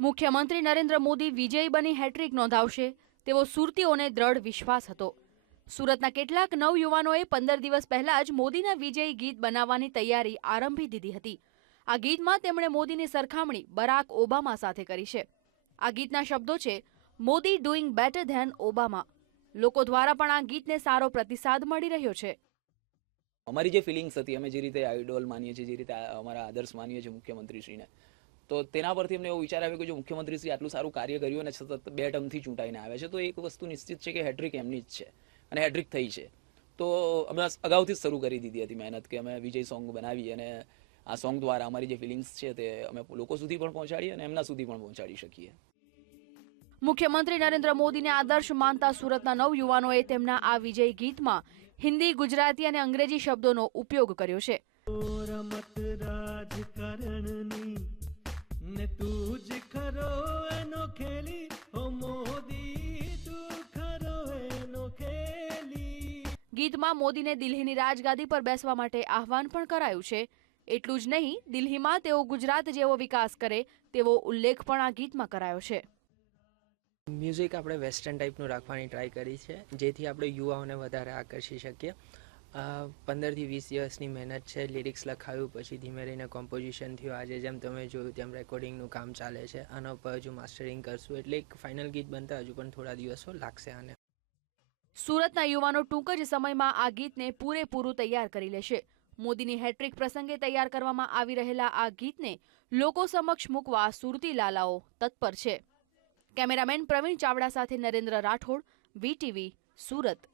મુખ્યમંત્રી નરેન્દ્ર મોદી વિજયી બની હેટ્રિક નોંધાવશે. તેવો સુરતીઓને દ્રઢ વિશ્વાસ હતો. સુરતના કેટલાક નવયુવાનોએ પંદર દિવસ પહેલા જ મોદીના વિજયી ગીત બનાવવાની તૈયારી આરંભી દીધી હતી. આ ગીતમાં તેમણે મોદીની સરખામણી બરાક ઓબામા સાથે કરી છે. આ ગીતના શબ્દો છે, Modi doing better than Obama. લોકો દ્વારા પણ આ ગીતને સારો પ્રતિસાદ મળી રહ્યો છે. અમારી જે ફિલિંગ્સ હતી, અમે જે રીતે આઈડોલ માનીએ છીએ, જે રીતે અમારા આદર્શ માનીએ છીએ મુખ્યમંત્રીશ્રીને તો તેના પરથી અમને એવો વિચાર આવ્યો કે જો મુખ્યમંત્રીશ્રી આટલું સારું કાર્ય કર્યું અને સતત બે ટર્મથી ચૂંટાઈને આવે છે તો એક વસ્તુ નિશ્ચિત છે કે હેડ્રિક એમની જ છે અને હેડ્રિક થઈ છે. તો અમે અગાઉથી જ શરૂ કરી દીધી હતી મહેનત કે અમે વિજય સોંગ બનાવી અને આ સોંગ દ્વારા અમારી જે ફિલિંગ્સ છે તે અમે લોકો સુધી પણ પહોંચાડીએ અને એમના સુધી પણ પહોંચાડી શકીએ. મુખ્યમંત્રી નરેન્દ્ર મોદીને આદર્શ માનતા સુરતના નવ યુવાનોએ તેમના આ વિજય ગીતમાં હિન્દી ગુજરાતી અને અંગ્રેજી શબ્દોનો ઉપયોગ કર્યો છે. રમત રાજકારણની તું જ ખરો એનો ખેલી ઓ મોદી તું ખરો એનો ખેલી. ગીતમાં મોદીને દિલ્હીની રાજગાદી પર બેસવા માટે આહવાન પણ કરાયું છે. એટલું જ નહીં દિલ્હીમાં તેઓ ગુજરાત જેવો વિકાસ કરે તેવો ઉલ્લેખ પણ આ ગીતમાં કરાયો છે. મ્યુઝિક આપણે વેસ્ટર્ન ટાઈપનું રાખવાની ટ્રાય કરી છે જેથી આપણે યુવાઓને વધારે આકર્ષી શકીએ. પંદરથી વીસ દિવસની મહેનત છે લિરિક્સ લખાવ્યું પછી ધીમે રહીને કોમ્પોઝિશન થયું. આજે જેમ તમે જોયું તેમ રેકોર્ડિંગનું કામ ચાલે છે. આના ઉપર હજુ માસ્ટરિંગ કરશું. એટલે એક ફાઇનલ ગીત બનતા હજુ પણ થોડા દિવસો લાગશે આને. સુરતના યુવાનો ટૂંક જ સમયમાં આ ગીતને પૂરેપૂરું તૈયાર કરી લેશે. મોદીની હેટ્રિક પ્રસંગે તૈયાર કરવામાં આવી રહેલા આ ગીતને લોકો સમક્ષ મૂકવા સુરતી લાલાઓ તત્પર છે. કેમેરામેન પ્રવીણ ચાવડા સાથે નરેન્દ્ર રાઠોડ, વીટીવી સુરત.